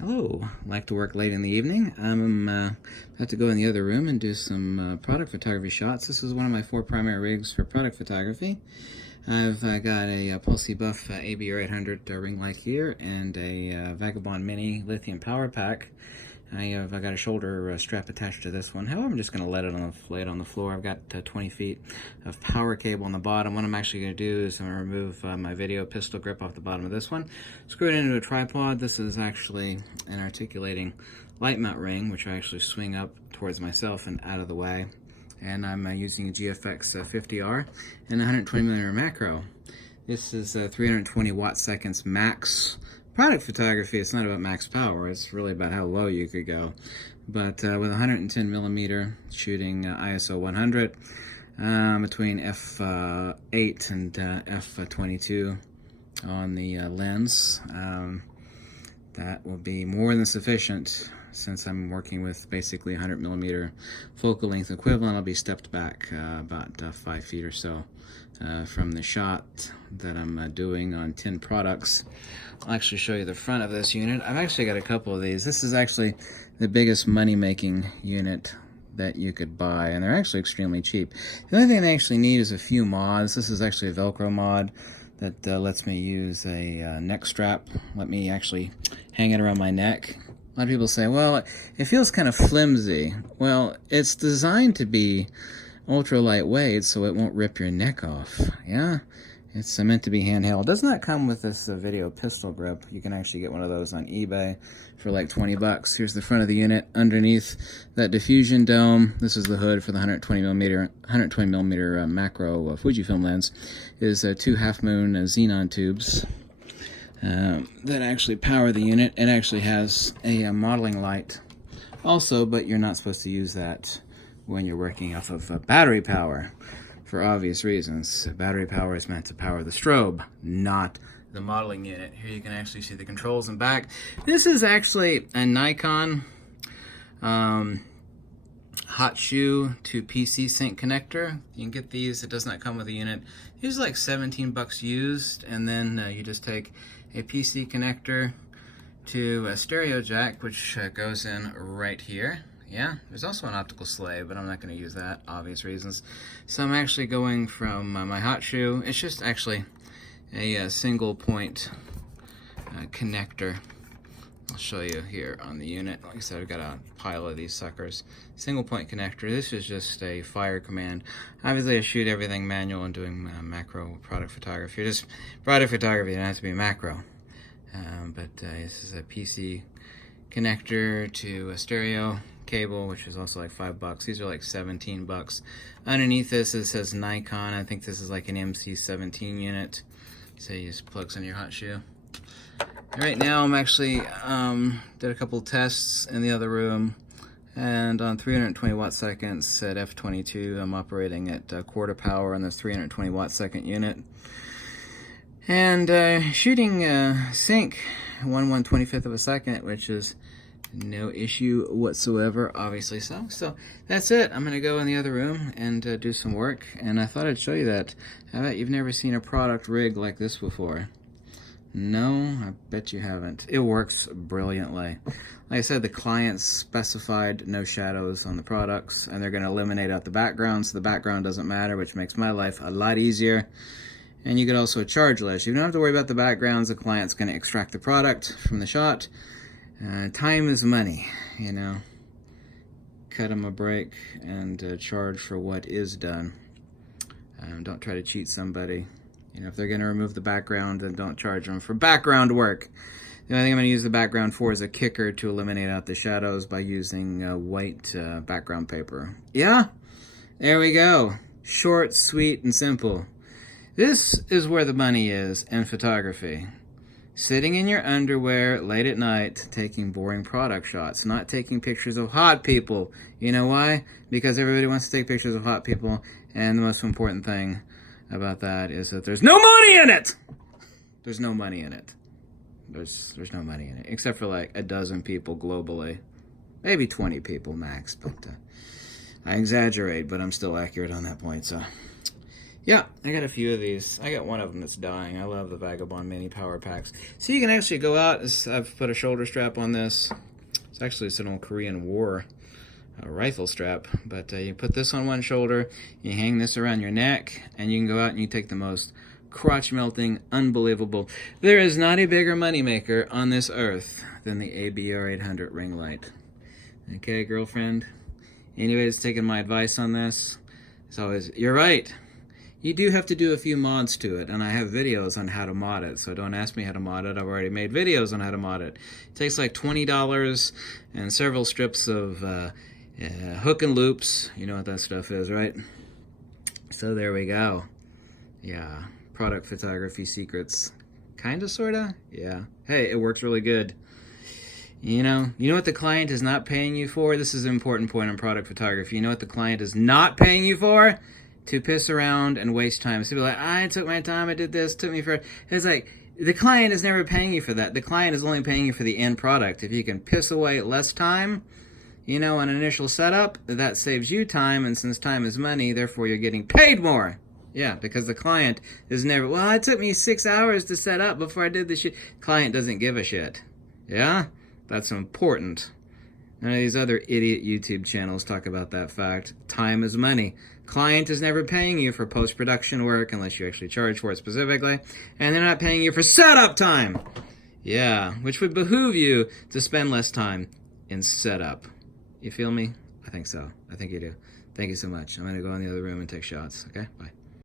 Hello, like to work late in the evening. I'm about to go in the other room and do some product photography shots. This is one of my 4 primary rigs for product photography. I've got a Pulse Buff ABR 800 ring light here and a Vagabond Mini lithium power pack. I've got a shoulder strap attached to this one. However, I'm just going to lay it on the floor. I've got 20 feet of power cable on the bottom. What I'm actually going to do is I'm going to remove my video pistol grip off the bottom of this one, screw it into a tripod. This is actually an articulating light mount ring, which I actually swing up towards myself and out of the way. And I'm using a GFX 50R and 120mm macro. This is 320 watt-seconds max. Product photography, it's not about max power, it's really about how low you could go. But with 110mm shooting ISO 100 between f8 and f22 on the lens, that will be more than sufficient. Since I'm working with basically 100mm focal length equivalent, I'll be stepped back about 5 feet or so from the shot that I'm doing on 10 products. I'll actually show you the front of this unit. I've actually got a couple of these. This is actually the biggest money-making unit that you could buy, and they're actually extremely cheap. The only thing they actually need is a few mods. This is actually a Velcro mod that lets me use a neck strap. Let me actually hang it around my neck. A lot of people say, well, it feels kind of flimsy. Well, it's designed to be ultra lightweight so it won't rip your neck off. Yeah, it's meant to be handheld. It does not come with this video pistol grip. You can actually get one of those on eBay for like 20 bucks. Here's the front of the unit. Underneath that diffusion dome, this is the hood for the 120mm macro Fujifilm lens, is 2 Half Moon xenon tubes that actually power the unit. It actually has a modeling light also, but you're not supposed to use that when you're working off of battery power for obvious reasons. Battery power is meant to power the strobe, not the modeling unit. Here you can actually see the controls in back. This is actually a Nikon hot shoe to PC sync connector. You can get these. It does not come with a unit. These are like 17 bucks used, and then you just take a PC connector to a stereo jack, which goes in right here. Yeah, there's also an optical slave, but I'm not going to use that, obvious reasons. So I'm actually going from my hot shoe. It's just actually a single point connector. I'll show you here on the unit. Like I said, I've got a pile of these suckers. Single point connector. This is just a fire command. Obviously, I shoot everything manual and doing macro product photography. Just product photography, it doesn't have to be macro. But this is a PC connector to a stereo cable, which is also like 5 bucks. These are like 17 bucks. Underneath this, it says Nikon. I think this is like an MC17 unit. So it just plugs in your hot shoe. Right now I'm actually did a couple tests in the other room, and on 320 watt-seconds at f22 I'm operating at quarter power on this 320 watt-second unit, and shooting sync 1/125th of a second, which is no issue whatsoever, obviously. So that's it. I'm gonna go in the other room and do some work, and I thought I'd show you that. I bet you've never seen a product rig like this before. No, I bet you haven't. It works brilliantly. Like I said, the clients specified no shadows on the products, and they're going to eliminate out the background, so the background doesn't matter, which makes my life a lot easier. And you could also charge less. You don't have to worry about the backgrounds. The client's going to extract the product from the shot. Time is money, you know. Cut them a break and charge for what is done. Don't try to cheat somebody. You know, if they're going to remove the background, then don't charge them for background work. The only thing I'm going to use the background for is a kicker to eliminate out the shadows by using white background paper. Yeah, there we go. Short, sweet, and simple. This is where the money is in photography. Sitting in your underwear late at night, taking boring product shots, not taking pictures of hot people. You know why? Because everybody wants to take pictures of hot people, and the most important thing about that is that there's no money in it. There's no money in it. There's no money in it, except for like a dozen people globally, maybe 20 people max. But I exaggerate, but I'm still accurate on that point. So Yeah, I got a few of these. I got one of them that's dying. I love the Vagabond Mini Power Packs. So you can actually go out. I've put a shoulder strap on this. It's actually an old Korean War rifle strap. But you put this on one shoulder, you hang this around your neck, and you can go out and you take the most crotch-melting, unbelievable. There is not a bigger moneymaker on this earth than the ABR 800 ring light. Okay, girlfriend? Anybody that's taking my advice on this, it's always, you're right. You do have to do a few mods to it, and I have videos on how to mod it, so don't ask me how to mod it. I've already made videos on how to mod it. It takes like $20 and several strips of hook and loops. You know what that stuff is, right? So there we go. Yeah, product photography secrets. Kinda, sorta? Yeah. Hey, it works really good. You know what the client is not paying you for? This is an important point in product photography. You know what the client is not paying you for? To piss around and waste time. So people are like, I took my time, I did this, took me for... It's like, the client is never paying you for that. The client is only paying you for the end product. If you can piss away less time, on an initial setup, that saves you time, and since time is money, therefore you're getting paid more. Yeah, because the client is never, well, it took me 6 hours to set up before I did the shit. Client doesn't give a shit. Yeah? That's important. None of these other idiot YouTube channels talk about that fact. Time is money. Client is never paying you for post-production work unless you actually charge for it specifically. And they're not paying you for setup time. Yeah, which would behoove you to spend less time in setup. You feel me? I think so. I think you do. Thank you so much. I'm going to go in the other room and take shots. Okay? Bye.